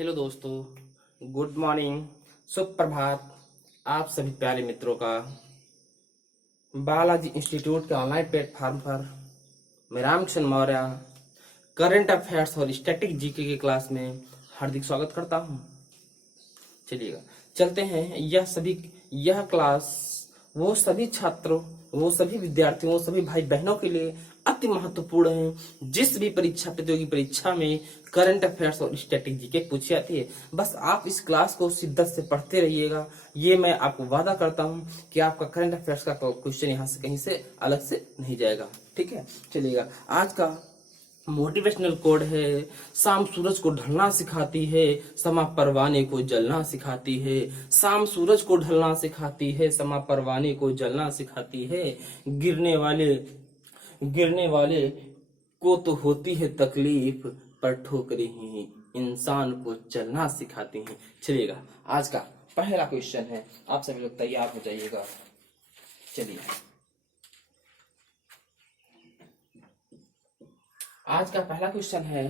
Hello दोस्तों, good morning, सुप्रभात। आप सभी प्यारे मित्रों का बालाजी इंस्टीट्यूट के ऑनलाइन प्लेटफॉर्म पर मैं रामकृष्ण मौर्य करंट अफेयर्स और स्टैटिक जीके की क्लास में हार्दिक स्वागत करता हूं। चलिएगा चलते हैं। यह क्लास वो सभी छात्रों, वो सभी विद्यार्थियों, वो सभी भाई बहनों के लिए अति महत्वपूर्ण है जिस भी प्रतियोगी परीक्षा में करंट अफेयर्स और स्टैटिक जीके पूछी जाती है। बस आप इस क्लास को शिद्दत से पढ़ते रहिएगा। ये मैं आपको वादा करता हूं कि आपका करंट अफेयर्स का क्वेश्चन यहाँ से कहीं से अलग से नहीं जाएगा। ठीक है, चलिएगा। आज का मोटिवेशनल कोड है, शाम सूरज को ढलना सिखाती है, समा परवाने को जलना सिखाती है। शाम सूरज को ढलना सिखाती है, समा परवाने को जलना सिखाती है। गिरने वाले को तो होती है तकलीफ, पर ठोकरें ही इंसान को चलना सिखाती हैं। चलिएगा, आज का पहला क्वेश्चन है, आप सभी लोग तैयार हो जाइएगा। चलिए, आज का पहला क्वेश्चन है,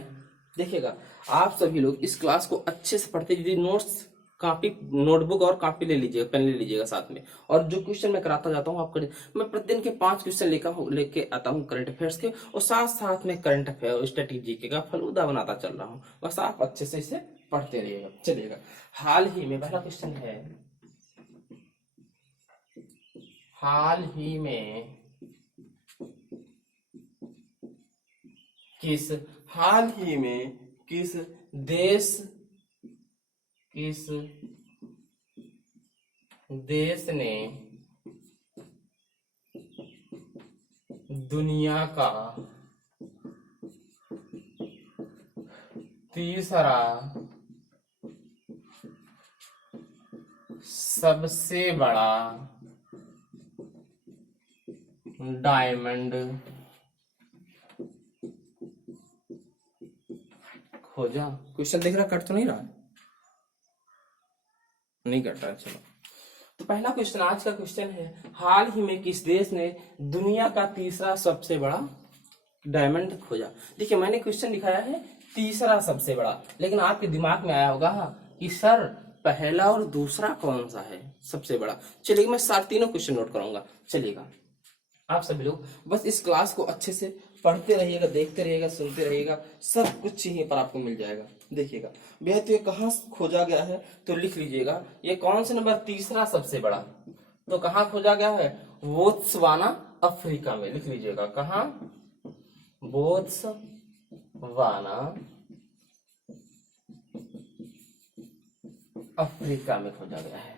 देखिएगा। आप सभी लोग इस क्लास को अच्छे से पढ़ते यदि नोट्स नोटबुक और कॉपी ले लीजिएगा, पेन ले लीजिएगा साथ में। और जो क्वेश्चन मैं कराता जाता हूँ आपको, मैं प्रतिदिन के 5 क्वेश्चन लेके आता हूँ करंट अफेयर्स के, और साथ साथ में करंट अफेयर और स्टैटिक जीके का फलूदा बनाता चल रहा हूँ। बस आप अच्छे से इसे पढ़ते रहिएगा। चलिएगा, हाल ही में पहला क्वेश्चन है, हाल ही में किस देश ने दुनिया का तीसरा सबसे बड़ा डायमंड खोजा? क्वेश्चन देख रहा, कट तो नहीं रहा? नहीं कट रहा। चलो, तो पहला क्वेश्चन, आज का क्वेश्चन है, हाल ही में किस देश ने दुनिया का तीसरा सबसे बड़ा डायमंड खोजा? देखिए, मैंने क्वेश्चन दिखाया है तीसरा सबसे बड़ा, लेकिन आपके दिमाग में आया होगा कि सर पहला और दूसरा कौन सा है सबसे बड़ा। चलिए, मैं साथ तीनों क्वेश्चन नोट करूंगा। चलिएगा, आप सभी लोग बस इस क्लास को अच्छे से पढ़ते रहिएगा, देखते रहिएगा, सुनते रहिएगा, सब कुछ यहीं पर आपको मिल जाएगा। देखिएगा भैया, तो ये कहाँ खोजा गया है, तो लिख लीजिएगा। ये कौन से नंबर, तीसरा सबसे बड़ा, तो कहाँ खोजा गया है? बोत्सवाना, अफ्रीका में। लिख लीजिएगा, कहाँ? बोत्सवाना, अफ्रीका में खोजा गया है।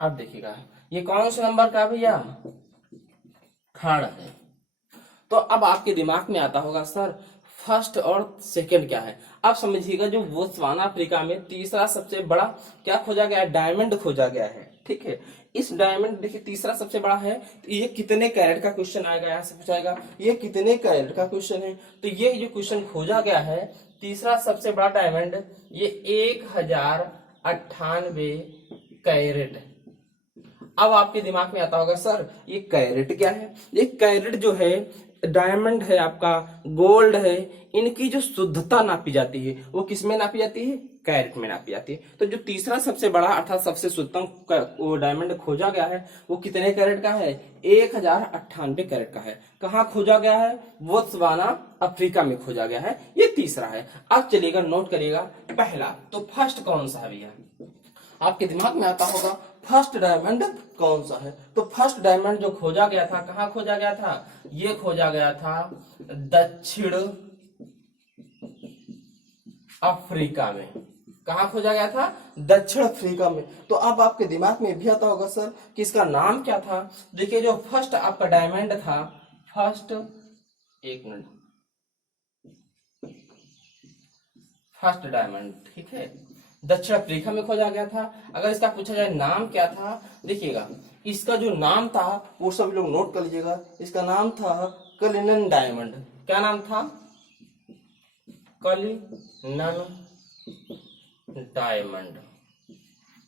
अब देखिएगा, ये कौन से नंबर का भैया? थर्ड है। तो अब आपके दिमाग में आता होगा, सर फर्स्ट और सेकंड क्या है? अब समझिएगा, जो बोत्सवाना अफ्रीका में तीसरा सबसे बड़ा क्या खोजा गया है? डायमंड खोजा गया है। ठीक है, इस डायमंड, देखिए तीसरा सबसे बड़ा है, तो ये कितने कैरेट का क्वेश्चन आएगा, यहाँ से पूछाएगा ये कितने कैरेट का क्वेश्चन है। तो ये जो क्वेश्चन खोजा गया है, तीसरा सबसे बड़ा डायमंड, ये 1098 कैरेट। अब आपके दिमाग में आता होगा, सर ये कैरेट क्या है? ये कैरेट जो है, डायमंड है आपका, गोल्ड है, इनकी जो शुद्धता नापी जाती है वो किस में नापी जाती है? कैरेट में नापी जाती है। तो जो तीसरा सबसे बड़ा अर्थात सबसे शुद्धतम वो डायमंड खोजा गया है, वो कितने कैरेट का है? 1098 कैरेट का है। कहाँ खोजा गया है? बोत्सवाना, अफ्रीका में खोजा गया है। ये तीसरा है। अब चलिएगा, नोट करिएगा, पहला तो फर्स्ट कौन सा है भैया? आपके दिमाग में आता होगा फर्स्ट डायमंड कौन सा है? तो फर्स्ट डायमंड जो खोजा गया था, कहाँ खोजा गया था? ये खोजा गया था दक्षिण अफ्रीका में। कहाँ खोजा गया था? दक्षिण अफ्रीका में। तो अब आपके दिमाग में भी आता होगा, सर कि इसका नाम क्या था? देखिए, जो फर्स्ट आपका डायमंड था, फर्स्ट, एक मिनट, फर्स्ट डायमंड, ठीक है, दक्षिण अफ्रीका में खोजा गया था। अगर इसका पूछा जाए नाम क्या था, देखिएगा इसका जो नाम था वो सभी लोग नोट कर लीजिएगा। इसका नाम था कलिनन डायमंड। क्या नाम था? Cullinan diamond.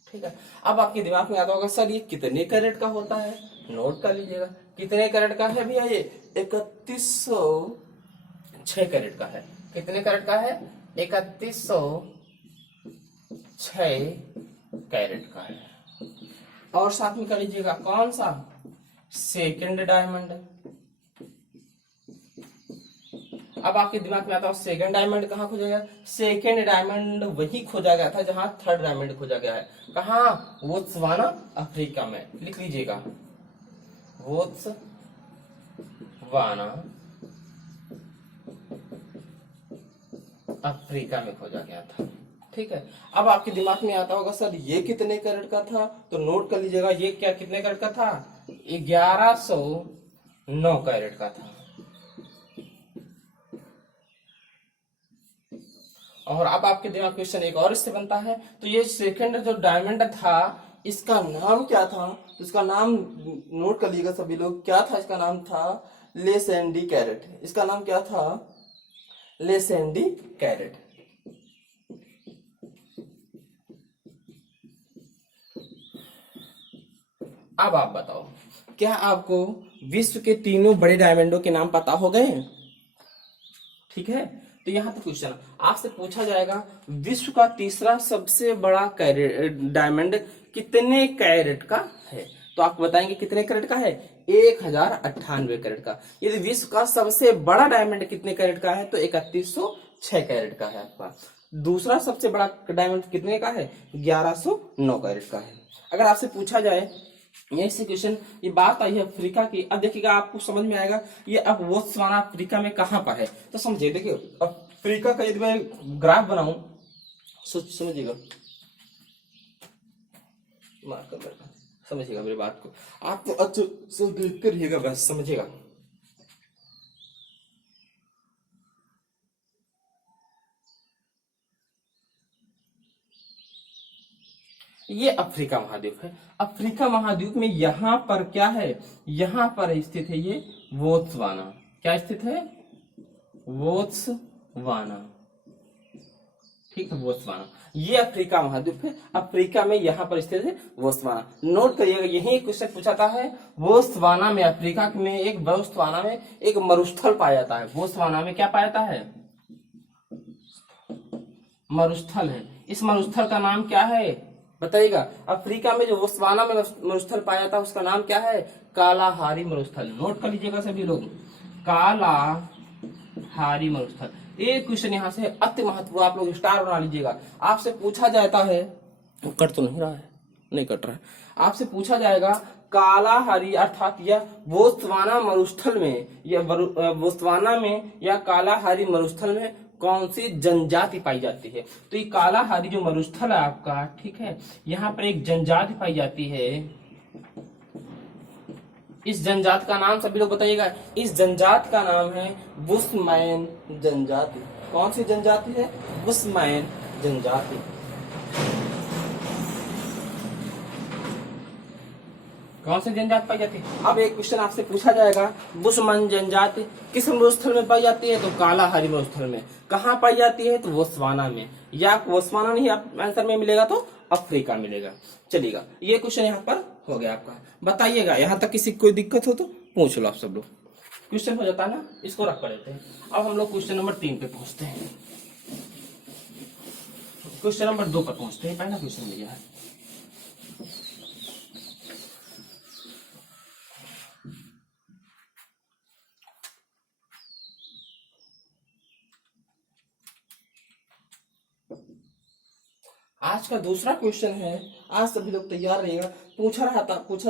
ठीक है, अब आपके दिमाग में आता होगा, सर ये कितने कैरेट का होता है? नोट कर लीजिएगा, कितने कैरेट का है भैया? ये 3106 कैरेट का है। कितने कैरेट का है? 3106 कैरेट का है। और साथ में कर लीजिएगा कौन सा? Second diamond. अब आपके दिमाग में आता है सेकंड डायमंड कहाँ खोजा गया? सेकंड डायमंड वही खोजा गया था जहां थर्ड डायमंड खोजा गया है। कहाँ? बोत्सवाना, अफ्रीका में। लिख लीजिएगा, बोत्सवाना, अफ्रीका में खोजा गया था। ठीक है। अब आपके दिमाग में आता होगा सर ये कितने कैरेट का था, तो नोट कर लीजिएगा ये क्या कितने कैरेट का था? 1109 कैरेट का था। और अब आपके दिमाग क्वेश्चन एक और इससे बनता है, तो ये सेकंड जो डायमंड था इसका नाम क्या था? तो इसका नाम नोट कर लीजिएगा सभी लोग, क्या था इसका नाम? था लेसेंडी कैरेट। इसका नाम क्या था? लेसेंडी कैरेट। अब आप बताओ, क्या आपको विश्व के तीनों बड़े डायमंडों के नाम पता हो गए? ठीक है, तो यहां तक क्वेश्चन आपसे पूछा जाएगा विश्व का तीसरा सबसे बड़ा कैरेट डायमंड कितने कैरेट का है? तो आप बताएंगे कितने कैरेट का है? 1098 कैरेट का। यदि विश्व का सबसे बड़ा डायमंड कितने कैरेट का है? तो 3106 कैरेट का है आपका। दूसरा सबसे बड़ा डायमंड कितने का है? 1109 कैरेट का है। अगर आपसे पूछा जाए यही से क्वेश्चन, ये बात आई है अफ्रीका की, अब देखिएगा आपको समझ में आएगा ये अब बोत्सवाना अफ्रीका में कहां पर है। तो समझिए, देखिए अफ्रीका का यदि मैं ग्राफ बनाऊं, समझिएगा, समझिएगा मेरी बात को, आप तो अच्छे से देख कर रहिएगा, बस समझिएगा। ये अफ्रीका महाद्वीप है। अफ्रीका महाद्वीप में यहां पर क्या है? यहां पर स्थित है ये बोत्सवाना। क्या स्थित है? बोत्सवाना। ठीक है, बोत्सवाना ये अफ्रीका महाद्वीप है। अफ्रीका में यहां पर स्थित है बोत्सवाना। नोट करिएगा, यही क्वेश्चन पूछा है। बोत्सवाना में, अफ्रीका में एक बोत्सवाना में एक मरुस्थल पाया जाता है। बोत्सवाना में क्या पाया जाता है? मरुस्थल है। इस मरुस्थल का नाम क्या है बताइएगा? अफ्रीका में जो बोत्सवाना में मरुस्थल पाया था उसका नाम क्या है? कालाहारी मरुस्थल। नोट कर लीजिएगा सभी लोग, कालाहारी मरुस्थल। एक क्वेश्चन यहाँ से अति महत्वपूर्ण, आप लोग स्टार बना लीजिएगा। आपसे पूछा जाता है, कट तो नहीं रहा है, नहीं कट रहा है, आपसे पूछा जाएगा कालाहारी अर्थात यह बोत्सवाना मरुस्थल में, यह बोत्सवाना में या कालाहारी मरुस्थल में कौन सी जनजाति पाई जाती है? तो ये कालाहारी जो मरुस्थल है आपका, ठीक है, यहाँ पर एक जनजाति पाई जाती है। इस जनजाति का नाम सभी लोग बताइएगा। इस जनजाति का नाम है बुशमैन जनजाति। कौन सी जनजाति है? बुशमैन जनजाति। कौन सी जनजाति पाई जाती है? अब एक क्वेश्चन आपसे पूछा जाएगा, बुशमैन जनजाति किस मरुस्थल में पाई जाती है? तो कालाहारी मरुस्थल में। कहाँ पाई जाती है? तो बोत्सवाना में, या बोत्सवाना नहीं आंसर में मिलेगा तो अफ्रीका मिलेगा। चलिएगा, ये क्वेश्चन यहाँ पर हो गया आपका। बताइएगा यहाँ तक किसी कोई दिक्कत हो तो पूछ लो आप सब लोग। क्वेश्चन हो जाता है ना, इसको रख कर लेते हैं। अब हम लोग क्वेश्चन नंबर 3 पे पहुंचते हैं। क्वेश्चन नंबर 2 पर पहुंचते हैं। पहला क्वेश्चन लिया है, आज का दूसरा क्वेश्चन है। आज सभी लोग तैयार रहिएगा। पूछा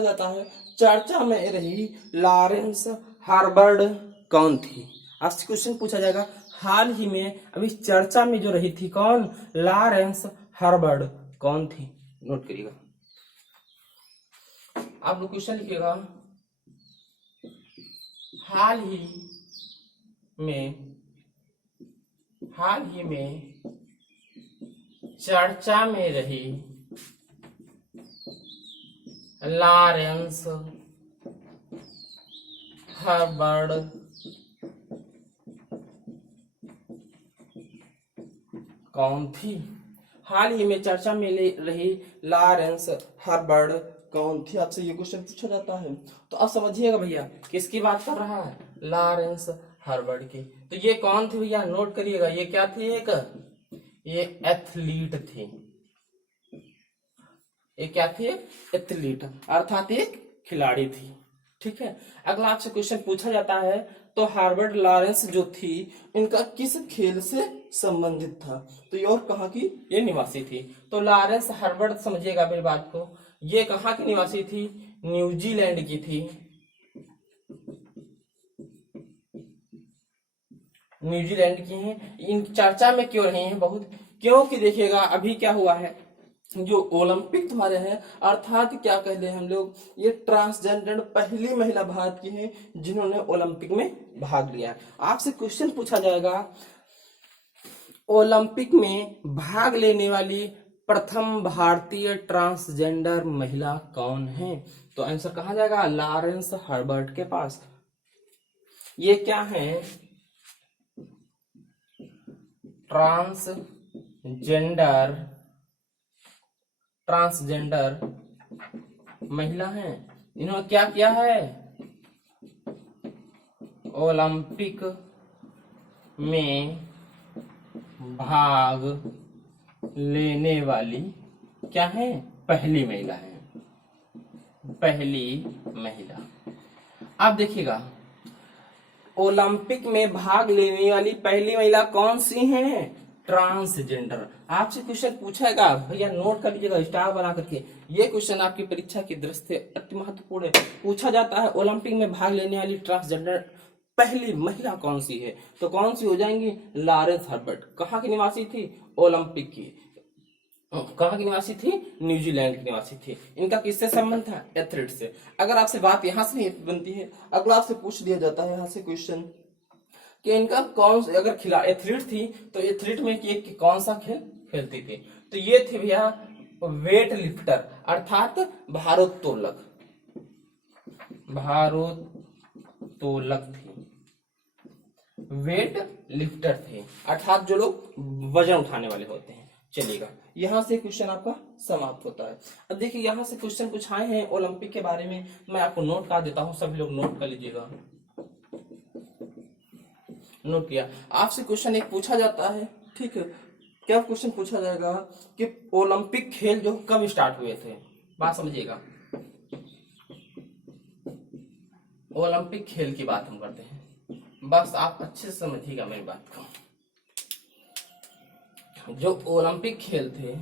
जाता है चर्चा में रही लॉरेंस हार्बर्ड कौन थी? आपसे क्वेश्चन पूछा जाएगा हाल ही में अभी चर्चा में जो रही थी कौन? लॉरेंस हार्बर्ड कौन थी? नोट करिएगा, आप लोग क्वेश्चन लिखिएगा। हाल ही में चर्चा में रही लॉरेंस हार्बर्ड कौन थी? हाल ही में चर्चा में रही लॉरेंस हार्बर्ड कौन थी? आपसे ये क्वेश्चन पूछा जाता है। तो आप समझिएगा भैया किसकी बात कर रहा है? लॉरेंस हार्वर्ड की। तो ये कौन थी भैया, नोट करिएगा, ये क्या थी, ये एथलीट थी। ये क्या थी, एथलीट अर्थात एक खिलाड़ी थी। ठीक है, अगला आपसे क्वेश्चन पूछा जाता है तो हार्वर्ड लॉरेंस जो थी इनका किस खेल से संबंधित था, तो ये और कहाँ की ये निवासी थी। तो लॉरेंस हार्वर्ड, समझिएगा मेरी बात को, ये कहाँ की निवासी थी, न्यूजीलैंड की थी। न्यूजीलैंड की हैं। इन चर्चा में क्यों रही हैं बहुत, क्योंकि देखिएगा अभी क्या हुआ है, जो ओलंपिक तुम्हारे हैं अर्थात क्या कहते हैं हम लोग, ये ट्रांसजेंडर पहली महिला भारत की हैं जिन्होंने ओलंपिक में भाग लिया। आपसे क्वेश्चन पूछा जाएगा ओलंपिक में भाग लेने वाली प्रथम भारतीय ट्रांसजेंडर महिला कौन है, तो आंसर कहा जाएगा लॉरेंस हर्बर्ट के पास। ये क्या है, ट्रांसजेंडर महिला हैं। इन्होंने क्या किया है, ओलंपिक में भाग लेने वाली क्या है, पहली महिला है, पहली महिला। अब देखिएगा ओलंपिक में भाग लेने वाली पहली महिला कौन सी है, ट्रांसजेंडर। आपसे क्वेश्चन पूछेगा भैया, नोट कर लीजिएगा स्टार बना करके, ये क्वेश्चन आपकी परीक्षा की दृष्टि से अति महत्वपूर्ण है। पूछा जाता है ओलंपिक में भाग लेने वाली ट्रांसजेंडर पहली महिला कौन सी है, तो कौन सी हो जाएंगी, लॉरेंस हर्बर्ट। कहाँ की निवासी थी, ओलंपिक की। कहाँ की निवासी थी, न्यूजीलैंड की निवासी थी। इनका किससे संबंध था, एथलीट से। अगर आपसे बात यहां से नहीं बनती है, अगला आपसे पूछ दिया जाता है यहाँ से क्वेश्चन कि इनका कौन, अगर खिला एथलीट थी तो एथलीट में कि कौन सा खेल खेलती थी, तो ये थे भैया वेट लिफ्टर अर्थात भारोत्तोलक, भारोत्तोलक थी, वेट लिफ्टर थे अर्थात जो लोग वजन उठाने वाले होते हैं। चलिएगा, यहां से क्वेश्चन आपका समाप्त होता है। अब देखिए यहां से क्वेश्चन कुछ आए हैं ओलंपिक के बारे में, मैं आपको नोट कर देता हूं, सभी लोग नोट कर लीजिएगा। नोट किया, आपसे क्वेश्चन एक पूछा जाता है, ठीक है, क्या क्वेश्चन पूछा जाएगा कि ओलंपिक खेल जो कब स्टार्ट हुए थे, बात समझिएगा। ओलंपिक खेल की बात हम करते हैं, बस आप अच्छे से समझिएगा मेरी बात को। जो ओलंपिक खेल थे,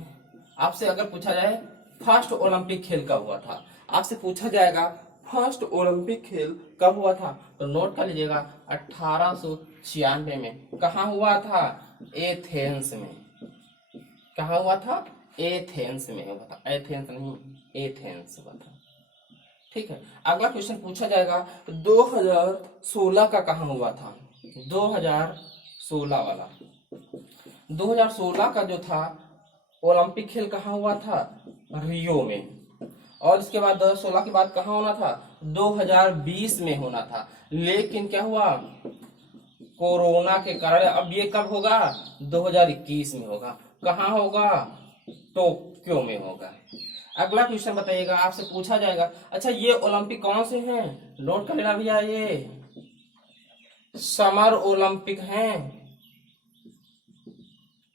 आपसे अगर पूछा जाए फर्स्ट ओलंपिक खेल कब हुआ था, आपसे पूछा जाएगा फर्स्ट ओलंपिक खेल कब हुआ था, तो नोट कर लीजिएगा 1896 में। कहा हुआ था, एथेंस में। कहा हुआ था, एथेंस में हुआ था, एथेंस नहीं, एथेंस हुआ था। ठीक है, अगला क्वेश्चन पूछा जाएगा 2016 का कहा हुआ था, 2016 वाला। 2016 का जो था ओलंपिक खेल कहाँ हुआ था, रियो में। और इसके बाद 2016 के बाद कहाँ होना था, 2020 में होना था, लेकिन क्या हुआ, कोरोना के कारण अब ये कब होगा, 2021 में होगा। कहाँ होगा, टोक्यो में होगा। अगला क्वेश्चन बताइएगा, आपसे पूछा जाएगा, अच्छा ये ओलंपिक कौन से हैं, नोट कर लेना भैया, ये समर ओलंपिक हैं।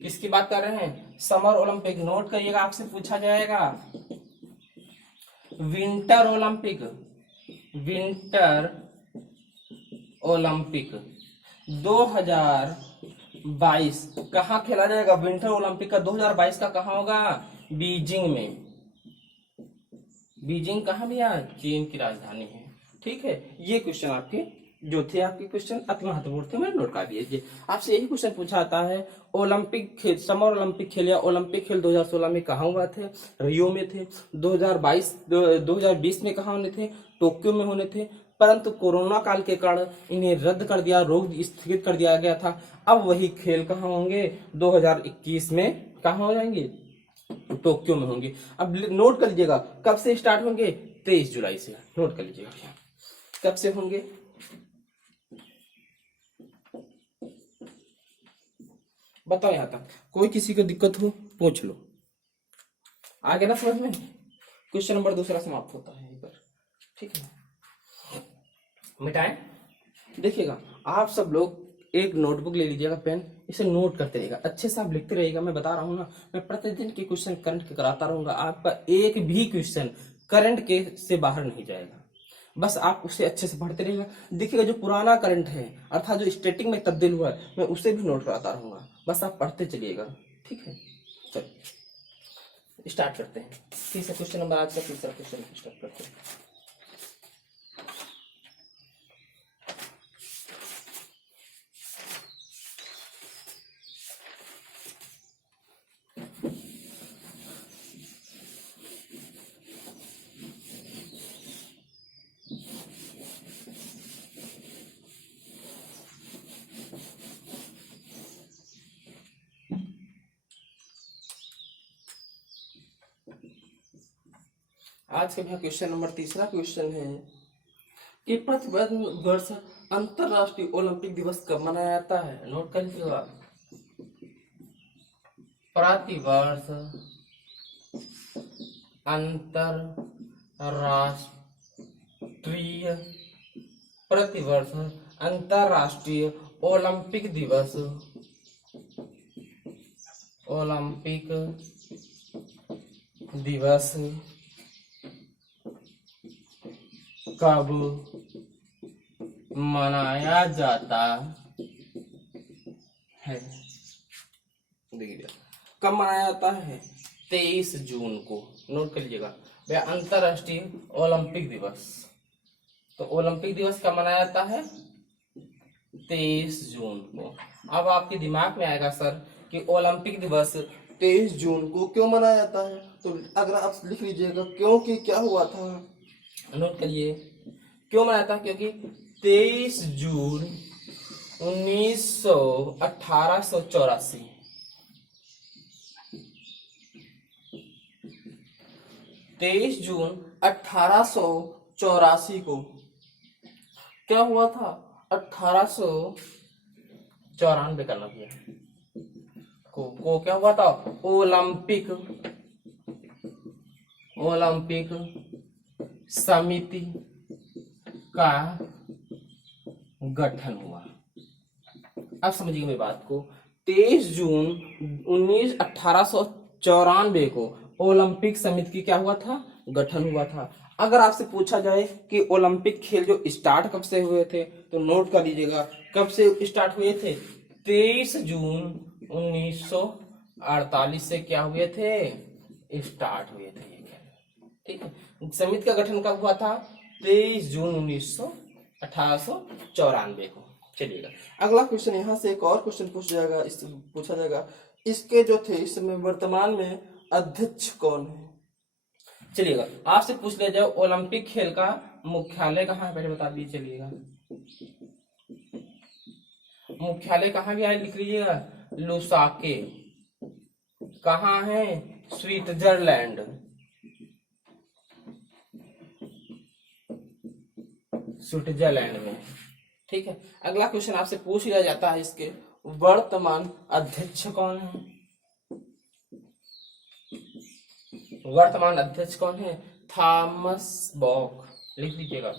किसकी बात कर रहे हैं, समर ओलंपिक। नोट करिएगा, आपसे पूछा जाएगा विंटर ओलंपिक, विंटर ओलंपिक 2022 कहाँ खेला जाएगा, विंटर ओलंपिक का 2022 का कहाँ होगा, बीजिंग में। बीजिंग कहाँ भैया, चीन की राजधानी है। ठीक है, ये क्वेश्चन आपके जो थे, आपके क्वेश्चन अति महत्वपूर्ण थे, मैंने नोट कर दिए। आपसे यही क्वेश्चन पूछा आता है ओलंपिक खेल, समर ओलंपिक खेल या ओलंपिक खेल 2016 में कहाँ हुआ थे, रियो में थे। 2020 में कहाँ होने थे, टोक्यो में होने थे, परंतु कोरोना काल के कारण इन्हें रद्द कर दिया, रोक स्थगित कर दिया गया था। अब वही खेल कहाँ होंगे, 2021 में कहाँ हो जाएंगे, टोक्यो में होंगे। अब नोट कर लीजिएगा कब से स्टार्ट होंगे, 23 जुलाई से। नोट कर लीजिएगा कब से होंगे, बताओ यहां तक। कोई किसी को दिक्कत हो पूछ लो, आगे ना समझ में। क्वेश्चन नंबर दूसरा समाप्त होता है यहीं पर। ठीक है, मिटाएं। देखिएगा आप सब लोग एक नोटबुक ले लीजिएगा, पेन, इसे नोट करते रहिएगा, अच्छे से आप लिखते रहिएगा। मैं बता रहा हूँ ना, मैं प्रतिदिन के क्वेश्चन करंट के कराता रहूंगा, आपका एक भी क्वेश्चन करंट के से बाहर नहीं जाएगा। बस आप उसे अच्छे से पढ़ते रहिएगा। देखिएगा जो पुराना करंट है अर्थात जो स्टैटिक में तब्दील हुआ है, मैं उसे भी नोट कराता रहूंगा, बस आप पढ़ते चलिएगा। ठीक है, चलो स्टार्ट करते हैं। तीसरा क्वेश्चन नंबर, आज का तीसरा क्वेश्चन स्टार्ट करते हैं। आज का भैया क्वेश्चन नंबर तीसरा क्वेश्चन है कि प्रतिवर्ष अंतरराष्ट्रीय ओलंपिक दिवस कब मनाया जाता है? नोट कर लीजिएगा। प्रतिवर्ष अंतरराष्ट्रीय प्रतिवर्ष अंतरराष्ट्रीय ओलंपिक दिवस कब मनाया जाता है? देखिए कब मनाया जाता है? 23 जून को। नोट कर लीजिएगा भैया, अंतरराष्ट्रीय ओलंपिक दिवस। तो ओलंपिक दिवस कब मनाया जाता है? 23 जून को। अब आपके दिमाग में आएगा सर कि ओलंपिक दिवस 23 जून को क्यों मनाया जाता है? तो अगर आप लिख लीजिएगा क्योंकि क्या हुआ था, नोट करिए क्यों मनाया था। क्योंकि 23 जून 1884 23 जून 1884 को क्या हुआ था? 1894 करना भैया को क्या हुआ था? ओलंपिक समिति का गठन हुआ। अब समझिए मेरी बात को, 23 जून 1894 को ओलंपिक समिति की क्या हुआ था? गठन हुआ था। अगर आपसे पूछा जाए कि ओलंपिक खेल जो स्टार्ट कब से हुए थे, तो नोट कर लीजिएगा कब से स्टार्ट हुए थे? 23 जून 1948 से क्या हुए थे? स्टार्ट हुए थे ये खेल। ठीक है, समिति का गठन कब हुआ था? 23 जून 1894 को। चलिएगा अगला क्वेश्चन, यहाँ से एक और क्वेश्चन पूछा जाएगा, इसके जो थे इस समय वर्तमान में अध्यक्ष कौन है? चलिएगा आपसे पूछ लिया जाए ओलंपिक खेल का मुख्यालय कहाँ है, पहले बता दीजिए। चलिएगा मुख्यालय कहाँ गया है, लिख लीजिएगा। लुसाके। कहाँ है? स्विट्जरलैंड। स्विट्जरलैंड में। ठीक है, अगला क्वेश्चन आपसे पूछ लिया जाता है, इसके वर्तमान अध्यक्ष कौन है? वर्तमान अध्यक्ष कौन है? थॉमस बॉक। लिख लीजिएगा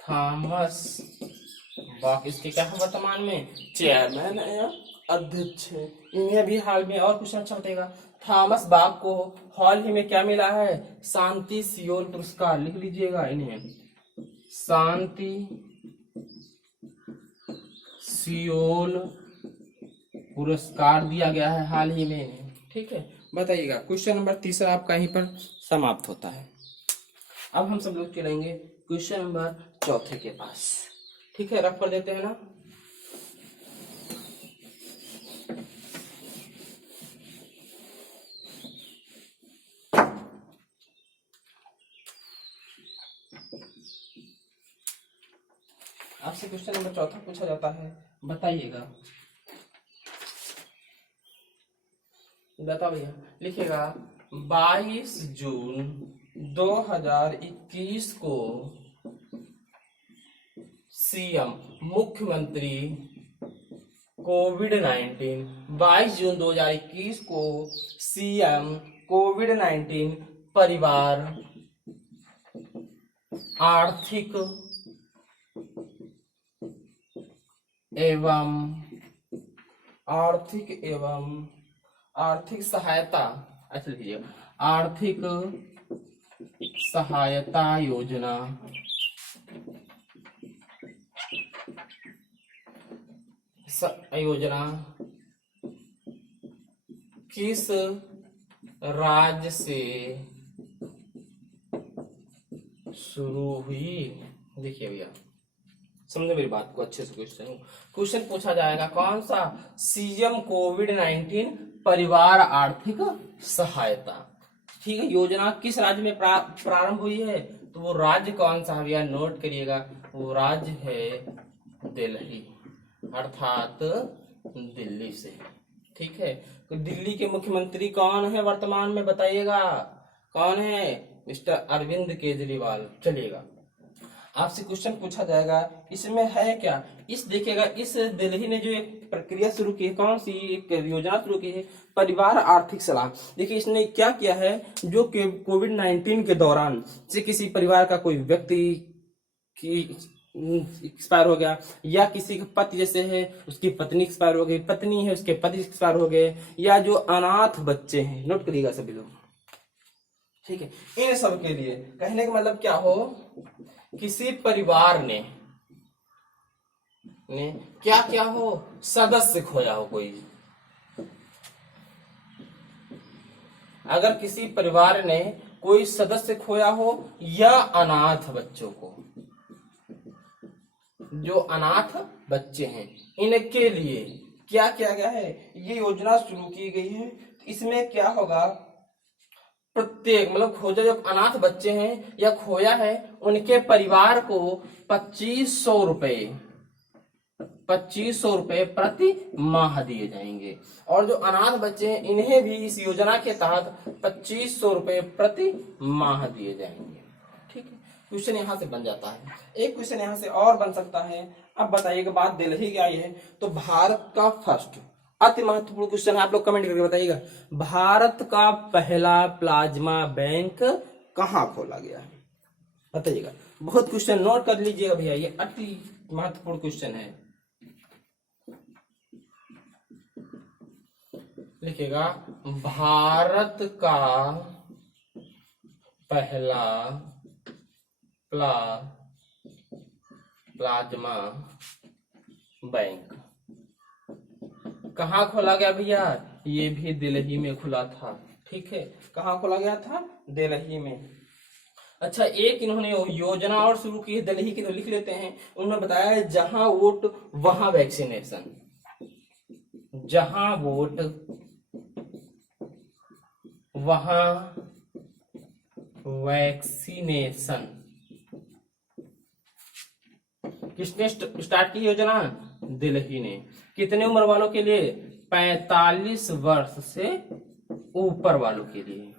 थॉमस बॉक। इसके क्या है वर्तमान में? चेयरमैन है या अध्यक्ष है। इन्हें भी हाल में और क्वेश्चन अच्छा बताएगा, थॉमस बॉक को हाल ही में क्या मिला है? शांति सियोल पुरस्कार। लिख लीजिएगा इन्हें, शांति सियोल पुरस्कार दिया गया है हाल ही में। ठीक है, बताइएगा। क्वेश्चन नंबर तीसरा आपका यहीं पर समाप्त होता है। अब हम सब लोग चलेंगे क्वेश्चन नंबर चौथे के पास। ठीक है, रख कर देते हैं ना। आपसे क्वेश्चन नंबर चौथा पूछा जाता है, बताइएगा। बताओ भैया, लिखिएगा 22 जून 2021 को सीएम मुख्यमंत्री कोविड-19। 22 जून 2021 को सीएम कोविड-19 परिवार आर्थिक एवं आर्थिक सहायता, अच्छा लिखिए, आर्थिक सहायता योजना किस राज्य से शुरू हुई। देखिए भैया, समझे मेरी बात को अच्छे से। क्वेश्चन पूछा जाएगा कौन सा, सीएम कोविड-19 परिवार आर्थिक सहायता, ठीक है। योजना किस राज्य में प्रारंभ हुई है, तो वो राज्य कौन सा है भैया, नोट करिएगा, वो राज्य है दिल्ली, अर्थात दिल्ली से, ठीक है। तो दिल्ली के मुख्यमंत्री कौन है वर्तमान में, बताइएगा कौन है, मिस्टर अरविंद केजरीवाल। चलिएगा, आपसे क्वेश्चन पूछा जाएगा, इसमें है क्या, इस देखिएगा, इस दिल्ली ने जो एक प्रक्रिया शुरू की है, कौन सी एक योजना शुरू की है, परिवार आर्थिक सलाह। देखिए इसने क्या किया है, जो कोविड-19 के दौरान से किसी परिवार का कोई व्यक्ति की एक्सपायर हो गया, या किसी का पति जैसे है उसकी पत्नी एक्सपायर हो गई, पत्नी है उसके पति एक्सपायर हो गए, या जो अनाथ बच्चे हैं, नोट करिएगा सभी लोग, ठीक है। इन सब के लिए कहने का मतलब क्या हो, किसी परिवार ने क्या क्या हो, सदस्य खोया हो कोई, अगर किसी परिवार ने कोई सदस्य खोया हो, या अनाथ बच्चों को, जो अनाथ बच्चे हैं इनके लिए क्या किया गया है, ये योजना शुरू की गई है। इसमें क्या होगा, प्रत्येक मतलब खोजा जो अनाथ बच्चे हैं या खोया है उनके परिवार को 2500 रुपए प्रति माह दिए जाएंगे, और जो अनाथ बच्चे हैं इन्हें भी इस योजना के तहत 2500 रुपए प्रति माह दिए जाएंगे, ठीक है। क्वेश्चन यहाँ से बन जाता है। एक क्वेश्चन यहाँ से और बन सकता है, अब बताइएगा बात दिल्ली की आई है, तो भारत का फर्स्ट, अति महत्वपूर्ण क्वेश्चन है, आप लोग कमेंट करके बताइएगा, भारत का पहला प्लाज्मा बैंक कहाँ खोला गया है, बताइएगा। बहुत क्वेश्चन नोट कर लीजिएगा भैया, ये अति महत्वपूर्ण क्वेश्चन है। लिखिएगा, भारत का पहला प्लाज्मा बैंक कहाँ खोला गया भैया, ये भी दिल्ली में खुला था, ठीक है। कहाँ खोला गया था, दिल्ली में। अच्छा, एक इन्होंने योजना और शुरू की है दिल्ली की, तो लिख लेते हैं। उन्होंने बताया जहां वोट वहां वैक्सीनेशन, जहां वोट वहां वैक्सीनेशन। किसने स्टार्ट की योजना, दिल्ली ने। कितने उम्र वालों के लिए, 45 वर्ष से ऊपर वालों के लिए।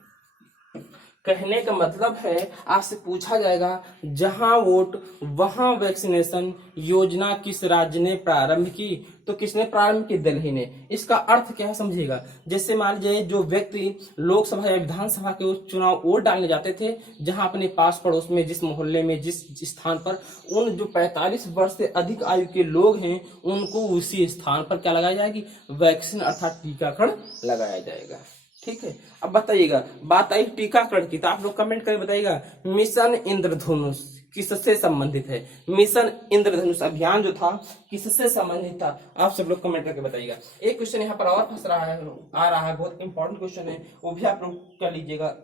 कहने का मतलब है, आपसे पूछा जाएगा जहां वोट वहां वैक्सीनेशन योजना किस राज्य ने प्रारंभ की, तो किसने प्रारंभ की, दिल्ली ने। इसका अर्थ क्या है समझिएगा, जैसे मान लीजिए जो व्यक्ति लोकसभा या विधानसभा के चुनाव वोट डालने जाते थे, जहां अपने पास पड़ोस में, जिस मोहल्ले में, जिस स्थान पर उन जो 45 वर्ष से अधिक आयु के लोग हैं उनको उसी स्थान पर क्या लगाई जाएगी, वैक्सीन अर्थात टीकाकरण लगाया जाएगा, ठीक है। अब बताइएगा, बात आई टीकाकरण की, तो आप लोग कमेंट करके बताइएगा मिशन इंद्रधनुष किससे संबंधित है, मिशन इंद्रधनुष अभियान जो था किससे संबंधित था, आप सब लोग कमेंट करके बताइएगा। एक क्वेश्चन यहाँ पर और फंस रहा है, आ रहा है, बहुत इंपॉर्टेंट क्वेश्चन है, वो भी आप लोग कर लीजिएगा।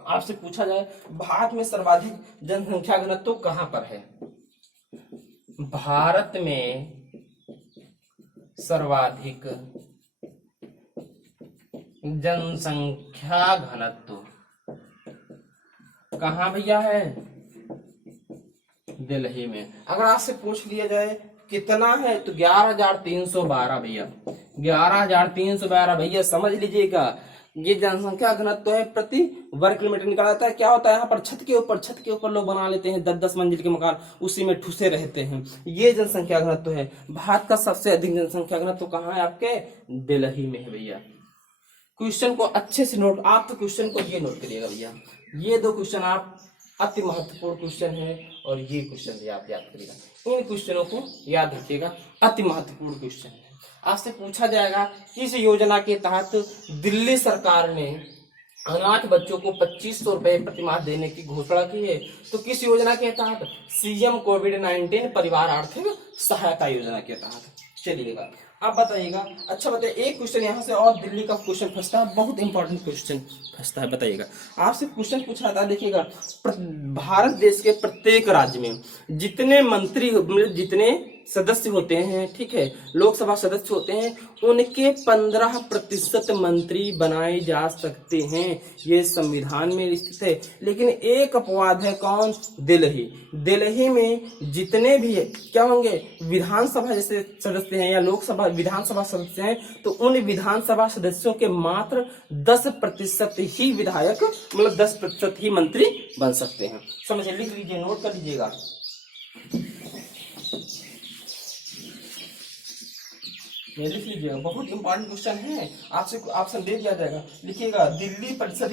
आपसे पूछा जाए भारत में सर्वाधिक जनसंख्या घनत्व कहाँ पर है, भारत में सर्वाधिक जनसंख्या घनत्व कहाँ भैया है, दिल्ली में। अगर आपसे पूछ लिया जाए कितना है, तो 11,312 भैया, 11,312 भैया, समझ लीजिएगा ये जनसंख्या घनत्व है प्रति वर्ग किलोमीटर निकाला जाता है। क्या होता है यहाँ पर, छत के ऊपर लोग बना लेते हैं 10-10 मंजिल के मकान, उसी में ठुसे रहते हैं, ये जनसंख्या घनत्व है। भारत का सबसे अधिक जनसंख्या घनत्व कहाँ है, आपके दिल्ली में है भैया। क्वेश्चन को अच्छे से नोट, आप तो क्वेश्चन को ये नोट करिएगा भैया, ये दो क्वेश्चन आप अति महत्वपूर्ण क्वेश्चन है और ये क्वेश्चन भी आप याद करिएगा। इन क्वेश्चनों को याद रखिएगा, अति महत्वपूर्ण क्वेश्चन है। आपसे पूछा जाएगा किस योजना के तहत दिल्ली सरकार ने अनाथ बच्चों को 2500 रुपए प्रतिमाह देने की घोषणा की है? तो किस योजना के तहत? सीएम कोविड-19 परिवार आर्थिक सहायता योजना के तहत। चलिएगा आप बताइएगा। अच्छा बताइए, एक क्वेश्चन यहाँ से और दिल्ली का क्वेश्चन फंसता है, बहुत इंपॉर्टेंट क्वेश्चन फंसता है। बताइएगा, आपसे क्वेश्चन पूछा था, देखिएगा, भारत देश के प्रत्येक राज्य में जितने मंत्री जितने सदस्य होते हैं, ठीक है, लोकसभा सदस्य होते हैं, उनके 15% मंत्री बनाए जा सकते हैं। ये संविधान में स्थित है। लेकिन एक अपवाद है, कौन? दिल्ली। दिल्ली में जितने भी क्या होंगे, विधानसभा जैसे सदस्य हैं या लोकसभा विधानसभा सदस्य हैं, तो उन विधानसभा सदस्यों के मात्र 10% ही विधायक, मतलब 10% ही मंत्री बन सकते हैं। समझे? लिख लीजिए, नोट कर लीजिएगा। ये लिख लीजिएगा, बहुत इंपॉर्टेंट क्वेश्चन है, आपसे ऑप्शन दे दिया जाएगा। लिखिएगा, दिल्ली परिषद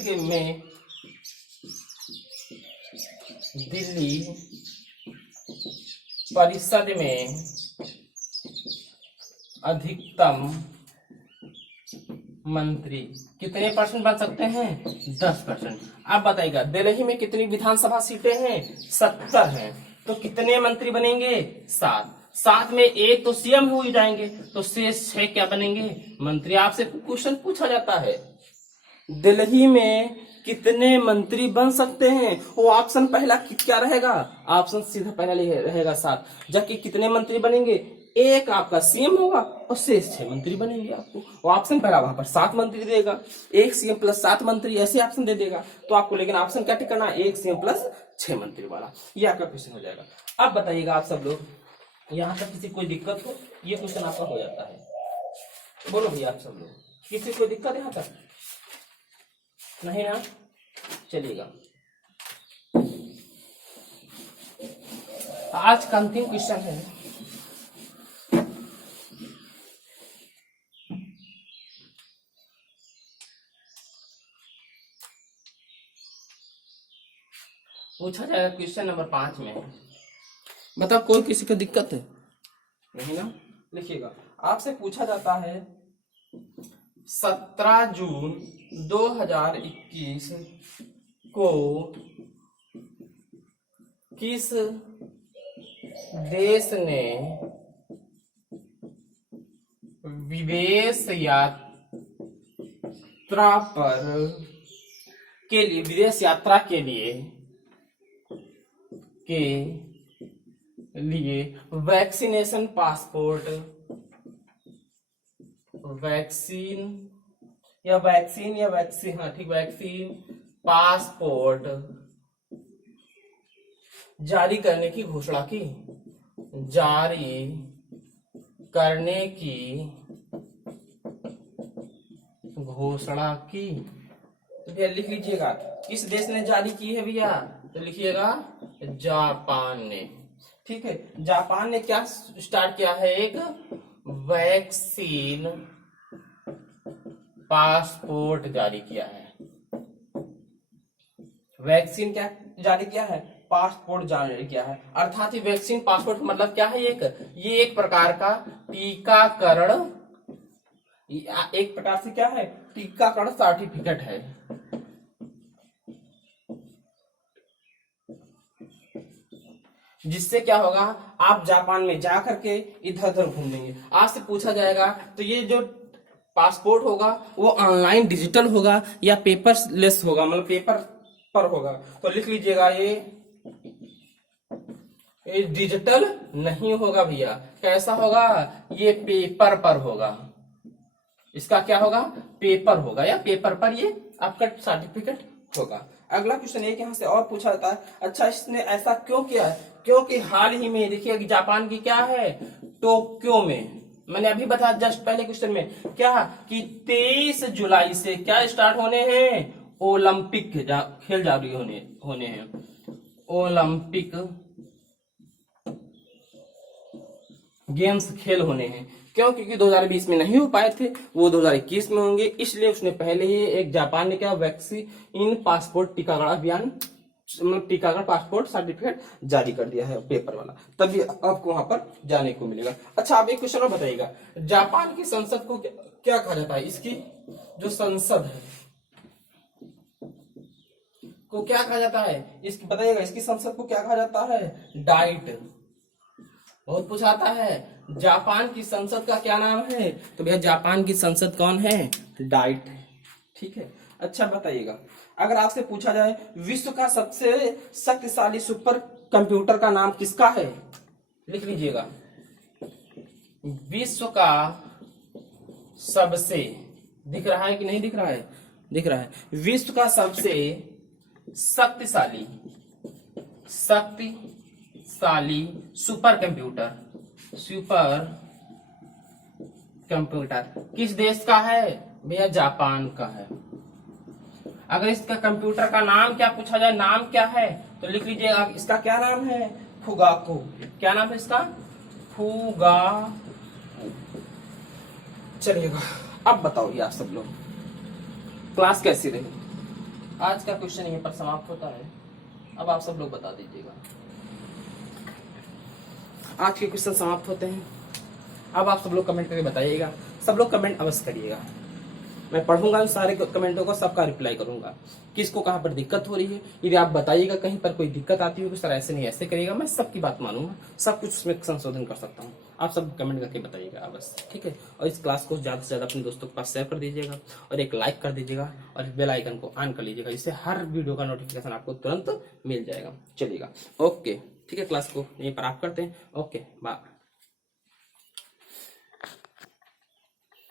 में अधिकतम मंत्री कितने परसेंट बन सकते हैं? 10%। अब बताइएगा, दिल्ली में कितनी विधानसभा सीटें हैं? 70 हैं। तो कितने मंत्री बनेंगे? 7। 7 में एक तो सीएम हो ही जाएंगे, तो शेष 6 क्या बनेंगे? मंत्री। आपसे क्वेश्चन पूछा जाता है, दिल्ली में कितने मंत्री बन सकते हैं? वो ऑप्शन पहला क्या रहेगा? ऑप्शन सीधा पहला रहेगा 7। जबकि कितने मंत्री बनेंगे? एक आपका सीएम होगा और शेष 6 मंत्री बनेंगे। आपको वो ऑप्शन पहला वहां पर 7 मंत्री देगा, एक सीएम प्लस 7 मंत्री, ऐसे ऑप्शन दे देगा। तो आपको लेकिन ऑप्शन क्या टिक करना? एक सीएम प्लस 6 मंत्री वाला। ये आपका क्वेश्चन हो जाएगा। अब बताइएगा आप सब लोग, यहाँ तक किसी कोई दिक्कत हो? ये क्वेश्चन आपका हो जाता है। बोलो भैया आप सब लोग, किसी कोई दिक्कत यहाँ तक? नहीं ना? चलिएगा, आज का अंतिम क्वेश्चन है। पूछा जाएगा क्वेश्चन नंबर 5 में। बताओ, कोई किसी को दिक्कत है? नहीं ना? लिखिएगा, आपसे पूछा जाता है 17 जून 2021 को किस देश ने विदेश यात्रा के लिए वैक्सीन पासपोर्ट जारी करने की घोषणा की? तो भैया लिख लीजिएगा, किस देश ने जारी की है भैया? तो लिखिएगा, जापान ने। ठीक है, जापान ने क्या स्टार्ट किया है? एक वैक्सीन पासपोर्ट जारी किया है। वैक्सीन क्या जारी किया है? पासपोर्ट जारी किया है। अर्थात वैक्सीन पासपोर्ट मतलब क्या है? ये एक प्रकार का टीकाकरण, एक प्रकार से क्या है? टीकाकरण सर्टिफिकेट है। जिससे क्या होगा, आप जापान में जा करके इधर उधर घूमेंगे। आपसे पूछा जाएगा, तो ये जो पासपोर्ट होगा वो ऑनलाइन डिजिटल होगा या पेपरलेस होगा, मतलब पेपर पर होगा? तो लिख लीजिएगा, ये डिजिटल नहीं होगा भैया। कैसा होगा? ये पेपर पर होगा। इसका क्या होगा? पेपर होगा, या पेपर पर ये आपका सर्टिफिकेट होगा। अगला क्वेश्चन एक यहाँ से और पूछा जाता है, अच्छा इसने ऐसा क्यों किया है? क्योंकि हाल ही में देखिए जापान की क्या है, टोक्यो में, मैंने अभी बताया जस्ट पहले क्वेश्चन में क्या, कि 23 जुलाई से क्या स्टार्ट होने हैं? ओलंपिक खेल जारी होने हैं। ओलंपिक गेम्स खेल होने हैं। क्यों? क्योंकि 2020 में नहीं हो पाए थे, वो 2021 में होंगे, इसलिए उसने पहले ही एक जापान ने क्या वैक्सीन पासपोर्ट टीकाकरण अभियान मतलब टीकाकरण पासपोर्ट सर्टिफिकेट जारी कर दिया है पेपर वाला, तभी आपको वहां पर जाने को मिलेगा। अच्छा, आप एक क्वेश्चन और बताइएगा, जापान की संसद को क्या कहा जाता है? इसकी जो संसद है को क्या कहा जाता है? इसकी बताइएगा, इसकी संसद को क्या कहा जाता है? डाइट। बहुत पूछाता है, जापान की संसद का क्या नाम है? तो भैया जापान की संसद कौन है? डाइट। ठीक है। अच्छा बताइएगा, अगर आपसे पूछा जाए विश्व का सबसे शक्तिशाली सुपर कंप्यूटर का नाम किसका है? लिख लीजिएगा, विश्व का सबसे, दिख रहा है कि नहीं दिख रहा है? दिख रहा है। विश्व का सबसे शक्तिशाली सुपर कंप्यूटर किस देश का है? भैया जापान का है। अगर इसका कंप्यूटर का नाम क्या पूछा जाए, नाम क्या है, तो लिख लीजिएगा, इसका क्या नाम है? फुगाको। क्या नाम है इसका? फुगाको। चलिएगा, अब बताओ आप सब लोग, क्लास कैसी रही? आज का क्वेश्चन यहीं पर समाप्त होता है। अब आप सब लोग बता दीजिएगा, आज के क्वेश्चन समाप्त होते हैं। अब आप सब लोग कमेंट करके बताइएगा, सब लोग कमेंट अवश्य करिएगा। मैं पढ़ूंगा उन सारे कमेंटों को, सबका रिप्लाई करूंगा। किसको कहां पर दिक्कत हो रही है, यदि आप बताइएगा कहीं पर कोई दिक्कत आती हो सर ऐसे नहीं ऐसे करिएगा, मैं सबकी बात मानूंगा, सब कुछ उसमें संशोधन कर सकता हूँ। आप सब कमेंट करके बताइएगा बस, ठीक है। और इस क्लास को ज्यादा से ज्यादा अपने दोस्तों के पास शेयर कर दीजिएगा और एक लाइक कर दीजिएगा और बेल आइकन को ऑन कर लीजिएगा, जिससे हर वीडियो का नोटिफिकेशन आपको तुरंत मिल जाएगा। चलिएगा, ओके, ठीक है। क्लास को यहीं पर आप करते हैं। Okay, bye.